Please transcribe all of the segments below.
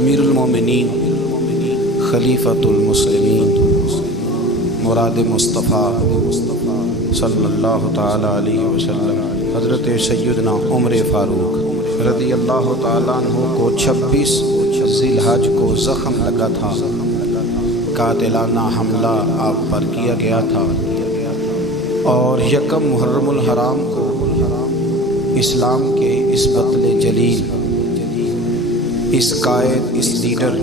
امیر المومنین خلیفۃ المسلمین مراد مصطفیٰ صلی اللہ تعالیٰ علیہ وسلم حضرت سیدنا عمر فاروق رضی اللہ تعالیٰ عنہ کو 26 ذی الحج کو زخم لگا تھا، قاتلانہ حملہ آپ پر کیا گیا تھا، اور یکم محرم الحرام کو اسلام کے اس بطل جلیل، اس قائد، اس لیڈر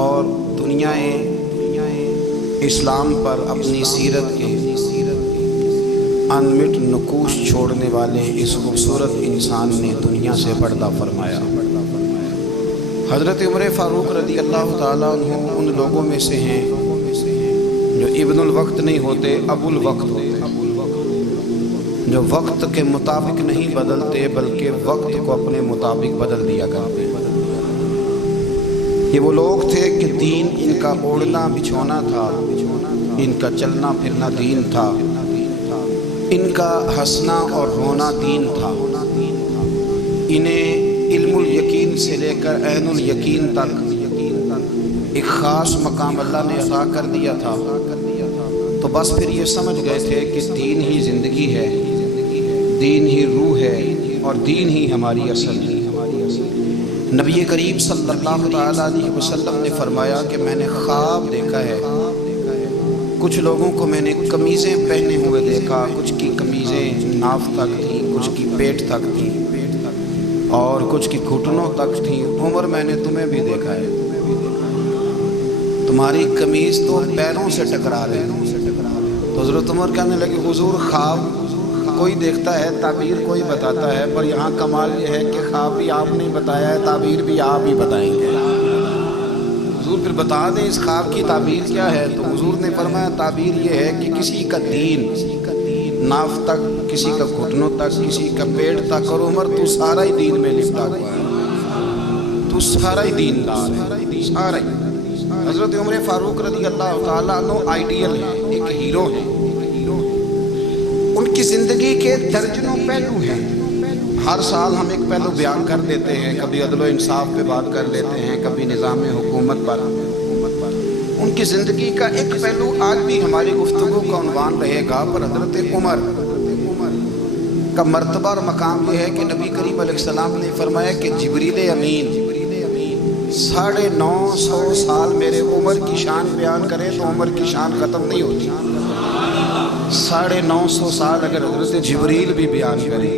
اور دنیا اسلام پر اپنی سیرت کے انمٹ نقوش چھوڑنے والے اس خوبصورت انسان نے دنیا سے پردہ فرمایا۔ حضرت عمر فاروق رضی اللہ تعالیٰ عنہ ان لوگوں میں سے ہیں جو ابن الوقت نہیں ہوتے، ابو الوقت ہوتے، جو وقت کے مطابق نہیں بدلتے بلکہ وقت کو اپنے مطابق بدل دیا کرتے۔ یہ وہ لوگ تھے کہ دین ان کا اوڑھنا بچھونا تھا، ان کا چلنا پھرنا دین تھا، ان کا ہنسنا اور رونا دین تھا۔ انہیں علم الیقین سے لے کر عین الیقین تک ایک خاص مقام اللہ نے عطا کر دیا تھا، تو بس پھر یہ سمجھ گئے تھے کہ دین ہی زندگی ہے، دین ہی روح ہے، اور دین ہی ہماری اصل ہے۔ نبی کریم صلی اللہ تعالیٰ علیہ وسلم نے فرمایا کہ میں نے خواب دیکھا ہے، کچھ لوگوں کو میں نے قمیضیں پہنے ہوئے دیکھا، کچھ کی قمیضیں ناف تک تھیں، کچھ کی پیٹ تک تھیں، اور کچھ کی گھٹنوں تک تھیں۔ عمر میں نے تمہیں بھی دیکھا ہے، تمہاری قمیض تو پیروں سے ٹکرا رہی ہے۔ تو حضرت عمر کہنے لگے حضور خواب کوئی دیکھتا ہے، تعبیر کوئی بتاتا ہے، پر یہاں کمال یہ ہے کہ خواب بھی آپ نے بتایا ہے، تعبیر بھی آپ ہی بتائیں گے۔ حضور پھر بتا دیں اس خواب کی تعبیر کیا ہے؟ تو حضور نے فرمایا تعبیر یہ ہے کہ کسی کا دین ناف تک، کسی کا گھٹنوں تک، کسی کا پیٹ تک، اور عمر تو سارا ہی دین میں لپٹا ہوا ہے، تو سارا ہی دین دار ہے، سارا ہی۔ حضرت عمر فاروق رضی اللہ تعالیٰ عنہ آئیڈیل ہیں، ایک ہیرو ہیں۔ ان کی زندگی کے درجنوں پہلو ہیں، ہر سال ہم ایک پہلو بیان کر دیتے ہیں، کبھی عدل و انصاف پہ بات کر لیتے ہیں، کبھی نظام حکومت پر۔ ان کی زندگی کا ایک پہلو آج بھی ہماری گفتگو کا عنوان رہے گا، پر حضرت عمر کا مرتبہ اور مقام یہ ہے کہ نبی کریم علیہ السلام نے فرمایا کہ جبریل امین 950 سال میرے عمر کی شان بیان کرے تو عمر کی شان ختم نہیں ہوتی۔ 950 سال اگر حضرت جبریل بھی بیان کرے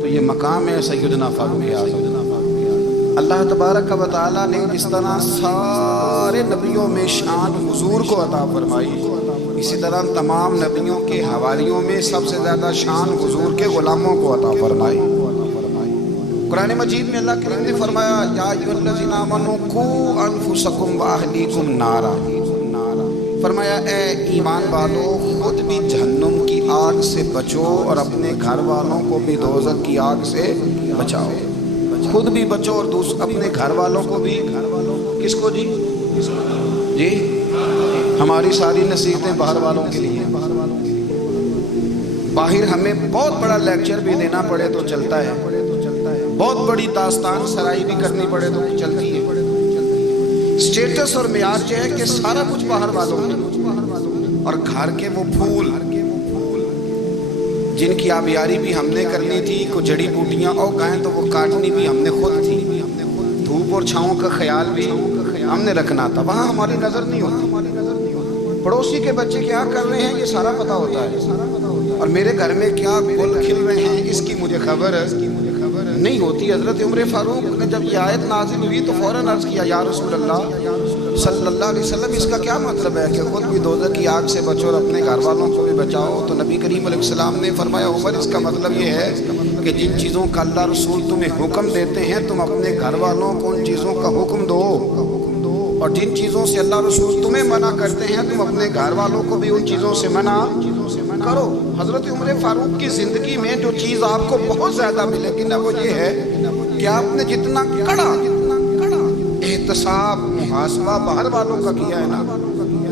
تو یہ مقام ہے سیدنا فاروق اعظم۔ اللہ تبارک و تعالیٰ نے جس طرح سارے نبیوں میں شان حضور کو عطا فرمائی، اسی طرح تمام نبیوں کے حواریوں میں سب سے زیادہ شان حضور کے غلاموں کو عطا فرمائی۔ قرآن مجید میں اللہ کریم نے فرمایا یا ایھا الذین آمنوا قوا انفسکم واہلیکم نارا، فرمایا اے ایمان والو خود بھی جہنم کی آگ سے بچو اور اپنے گھر والوں کو بھی دوزخ کی آگ سے بچاؤ۔ خود بھی بچو اور اپنے گھر والوں کو بھی۔ کس کو جی؟ جی ہماری ساری نصیحتیں باہر والوں کے لیے۔ باہر ہمیں بہت بڑا لیکچر بھی دینا پڑے تو چلتا ہے، بہت بڑی داستان سرائی بھی کرنی پڑے تو چلتی ہے۔ سٹیٹس اور معیار جو ہے کہ سارا کچھ باہر والوں کی، اور گھر کے وہ پھول جن کی آبیاری بھی ہم نے کرنی تھی، کچھ جڑی بوٹیاں اور گائیں تو وہ کاٹنی بھی ہم نے خود تھی، دھوپ اور چھاؤں کا خیال بھی ہم نے رکھنا تھا، وہاں ہماری نظر نہیں ہوتی۔ پڑوسی کے بچے کیا کر رہے ہیں یہ سارا پتہ ہوتا ہے، اور میرے گھر میں کیا پھول کھل رہے ہیں اس کی مجھے خبر نہیں ہوتی۔ حضرت عمر فاروق نے جب یہ آیت نازل ہوئی تو فوراً عرض کیا یا رسول اللہ صلی اللہ علیہ وسلم اس کا کیا مطلب ہے کہ خود بھی دوزخ کی آگ سے بچو اور اپنے گھر والوں کو بھی بچاؤ؟ تو نبی کریم علیہ السلام نے فرمایا عمر اس کا مطلب یہ ہے کہ جن چیزوں کا اللہ رسول تمہیں حکم دیتے ہیں تم اپنے گھر والوں کو ان چیزوں کا حکم دو، اور جن چیزوں سے اللہ رسول تمہیں منع کرتے ہیں تم اپنے گھر والوں کو بھی ان چیزوں سے منع کرو۔ حضرت عمر فاروق کی زندگی میں جو چیز آپ کو بہت زیادہ ملے گی نا وہ یہ ہے کہ آپ نے جتنا کڑا احتساب محاسبہ باہر والوں کا کیا ہے نا،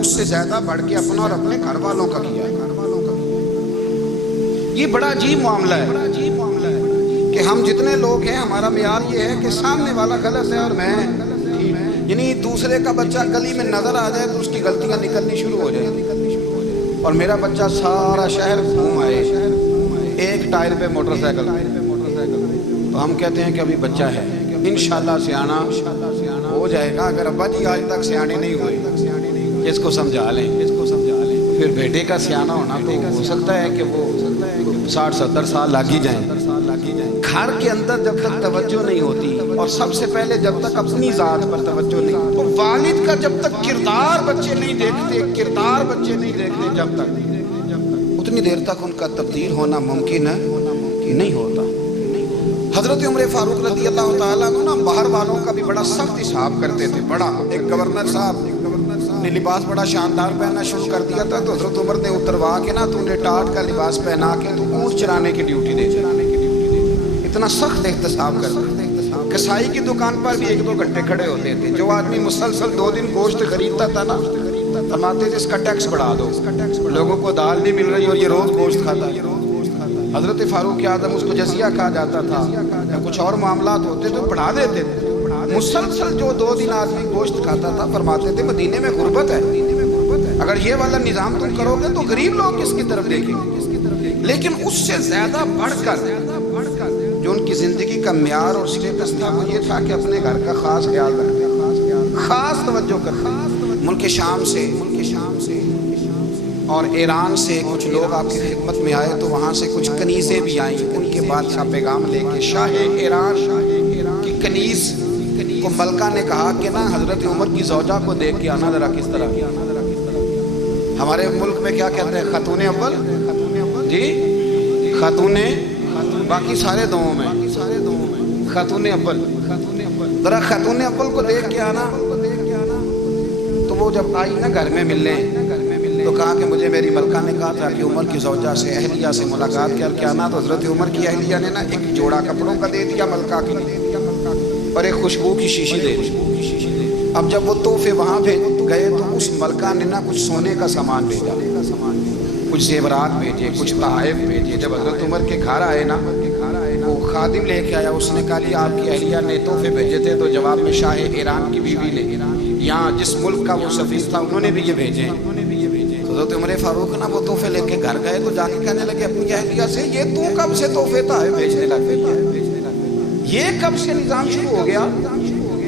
اس سے زیادہ بڑھ کے اپنا اور اپنے گھر والوں کا کیا ہے۔ یہ بڑا عجیب معاملہ ہے۔ کہ ہم جتنے لوگ ہیں ہمارا معیار یہ ہے کہ سامنے والا غلط ہے اور میں، یعنی دوسرے کا بچہ گلی میں نظر آ جائے تو اس کی غلطیاں نکلنی شروع ہو جائیں، اور میرا بچہ سارا شہر گھوم آئے ایک ٹائر پہ موٹر سائیکل، تو ہم کہتے ہیں کہ ابھی بچہ ہے، انشاءاللہ سیانا ہو جائے گا۔ اگر ابا جی آج تک سیانے نہیں ہوئے، اس کو سمجھا لیں، پھر بیٹے کا سیانا ہونا تو ہو سکتا ہے کہ وہ 60-70 سال لگ ہی جائیں۔ گھر کے اندر جب تک توجہ نہیں ہوتی، اور سب سے پہلے جب تک اپنی ذات پر توجہ نہیں، تو والد کا جب تک کردار بچے نہیں دیکھتے جب تک، اتنی دیر تک ان کا تبدیل ہونا ممکن نہیں ہوتا۔ حضرت عمر فاروق رضی اللہ تعالیٰ عنہ باہر والوں کا بھی بڑا سخت حساب کرتے تھے۔ بڑا ایک گورنر صاحب نے لباس بڑا شاندار پہننا شروع کر دیا تھا، تو حضرت عمر نے اتروا کے نا، تو نے ٹاٹ کا لباس پہنا کے تو اونٹ چرانے کی ڈیوٹی دے دی۔ اتنا سخت احتساب کرتے تھے۔ کسائی کی دکان پر بھی 1-2 گھنٹے کھڑے ہوتے تھے۔ جو آدمی مسلسل 2 دن گوشت خریدتا تھا نا، فرماتے تھے اس کا ٹیکس بڑھا دو، لوگوں کو دال نہیں مل رہی اور یہ روز گوشت کھاتا ہے۔ حضرت فاروق اعظم اس کو جزیہ کہا جاتا تھا، یا کچھ اور معاملات ہوتے تو بڑھا دیتے تھے۔ مسلسل جو 2 دن آدمی گوشت کھاتا تھا، فرماتے تھے مدینے میں غربت ہے، اگر یہ والا نظام تم کرو گے تو غریب لوگ کس کی طرف دیکھیں گے۔ لیکن اس سے زیادہ بڑھ کر جو ان کی زندگی کا معیار اور سٹیٹس تھا، وہ یہ تھا کہ اپنے گھر کا خاص خیال رکھتے، خاص توجہ کرتے۔ ملک شام سے اور ایران سے کچھ لوگ آپ کی خدمت میں آئے، تو وہاں سے کچھ کنیزیں بھی آئیں، ان کے بادشاہ پیغام لے کے۔ شاہ ایران کی کنیز کو ملکہ نے کہا کہ نا حضرت عمر کی زوجہ کو دیکھ کے آنا ذرا کس طرح کی۔ ہمارے ملک میں کیا کہتے ہیں؟ خاتون اول، جی خاتون، باقی سارے دووں میں خاتون اول، ذرا خاتون اول کو دیکھ کے آنا۔ تو وہ جب آئی نا گھر میں ملنے، تو کہا کہ مجھے میری ملکہ نے کہا تھا کہ عمر کی زوجہ سے، اہلیہ سے ملاقات کر کے آنا۔ تو حضرت عمر کی اہلیہ نے نا ایک جوڑا کپڑوں کا دے دیا ملکہ کے لیے، اور ایک خوشبو کی شیشی دے دی۔ اب جب وہ تحفے وہاں گئے تو اس ملکہ نے نا کچھ سونے کا سامان بھیجا، کچھ زیورات بھیجے، کچھ تحائف بھیجے۔ جب حضرت عمر کے گھر آئے نا، وہ خادم لے کے آیا، اس نے کہا کہ آپ کی اہلیہ نے تحفے بھیجے تھے، تو جواب میں شاہ ایران کی بیوی نے، یہاں جس ملک کا وہ سفیر تھا، انہوں نے بھی یہ بھیجے۔ حضرت عمر فاروق نا وہ تحفے لے کے گھر گئے، تو جا کے کہنے لگے اپنی اہلیہ سے، یہ تو کب سے تحفے تحائف بھیجنے لگ گئی ہے؟ یہ کب سے نظام شروع ہو گیا؟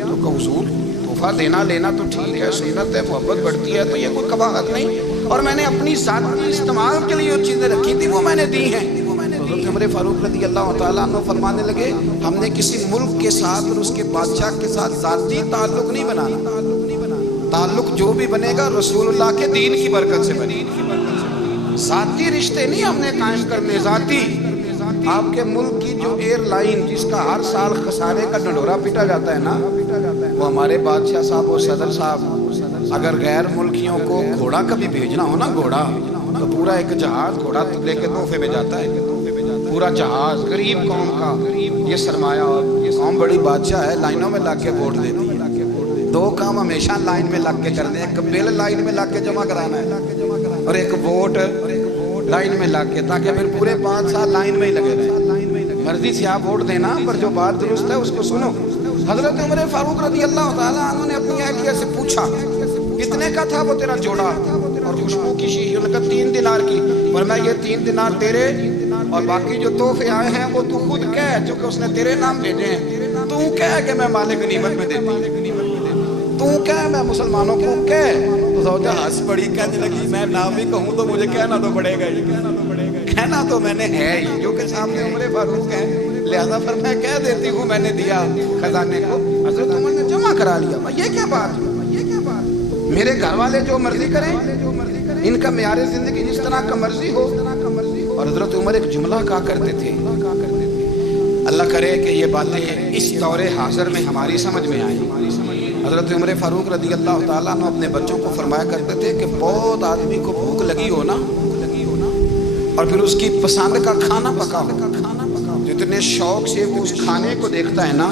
تو کہ حضور تحفہ دینا لینا تو ٹھیک ہے، سنت ہے، محبت بڑھتی ہے، تو یہ کوئی قباحت نہیں، اور میں نے اپنی ذاتی استعمال کے لیے جو چیزیں رکھی تھی وہ میں نے دی ہیں۔ حضرت عمر فاروق رضی اللہ تعالیٰ عنہ فرمانے لگے، ہم نے کسی ملک کے ساتھ اور اس کے بادشاہ کے ساتھ ذاتی تعلق نہیں بنانا، تعلق جو بھی بنے گا رسول اللہ کے دین کی برکت سے بنے گا۔ ذاتی رشتے نہیں ہم نے قائم کرنے، ذاتی۔ آپ کے ملک کی جو ایئر لائن جس کا ہر سال خسارے کا ڈنڈورا پیٹا جاتا ہے نا، وہ ہمارے بادشاہ صاحب اور صدر صاحب اگر غیر ملکیوں کو گھوڑا کبھی بھیجنا ہو نا، گھوڑا تو پورا ایک جہاز گھوڑا لے کے تحفے میں جاتا ہے، پورا جہاز غریب قوم کا یہ سرمایہ، اور یہ قوم بڑی بادشاہ ہے، لائنوں میں لگ کے ووٹ دیتی ہے۔ 2 کام ہمیشہ لائن میں لگ کے کرنے، ایک بل لائن میں لگ کے جمع کرانا ہے، اور ایک ووٹ لائن میں لگ کے، تاکہ پھر پورے 5 سال لائن میں ہی لگے رہے۔ مرضی سے آپ ووٹ دینا، پر جو بات درست ہے اس کو سنو۔ حضرت عمر فاروق رضی اللہ تعالیٰ عنہ نے اپنی اہلیہ سے پوچھا کتنے کا تھا وہ تیرا جوڑا اور خوشبو کی شیشی؟ انہوں نے کہا 3 دینار کی۔ فرمایا یہ 3 دینار تیرے، اور باقی جو تحفے آئے ہیں وہ تو خود کہہ، چونکہ اس نے تیرے نام بھیجے ہیں، تو کہہ کہ میں مال غنیمت میں دیتی، تو کہہ میں مسلمانوں کو کہہ۔ تو زوجہ ہنس پڑی، کہنے لگی میں نہ بھی کہوں تو مجھے کہنا تو پڑے گا ہی، کہنا تو میں نے ہے ہی، جو کہ سامنے عمر فاروق ہیں، لہذا فرمایا کہہ دیتی ہوں میں نے دیا خزانے کو۔ حضرت عمر نے جمع کرا لیا۔ یہ کیا بات، میرے گھر والے جو مرضی کریں، ان کا معیار زندگی جس طرح کا مرضی ہو۔ اور حضرت عمر ایک جملہ کہا کرتے تھے، اللہ کرے کہ یہ باتیں اس دور حاضر میں ہماری سمجھ میں آئیں۔ حضرت عمر فاروق رضی اللہ تعالیٰ عنہ اپنے بچوں کو فرمایا کرتے تھے کہ بہت آدمی کو بھوک لگی ہو نا، اور پھر اس کی پسند کا کھانا پکا ہو، جتنے شوق سے وہ اس کھانے کو دیکھتا ہے نا،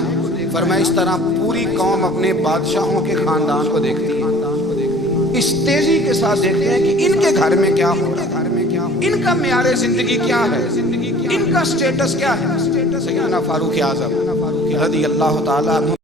فرمایا اس طرح پوری قوم اپنے بادشاہوں کے خاندان کو دیکھتی ہے، اس تیزی کے ساتھ دیکھتے ہیں کہ ان کے گھر میں کیا ہو رہا ہے، ان کا معیار زندگی کیا ہے، ان کا سٹیٹس کیا ہے۔ سیدنا فاروق اعظم رضی اللہ تعالیٰ عنہ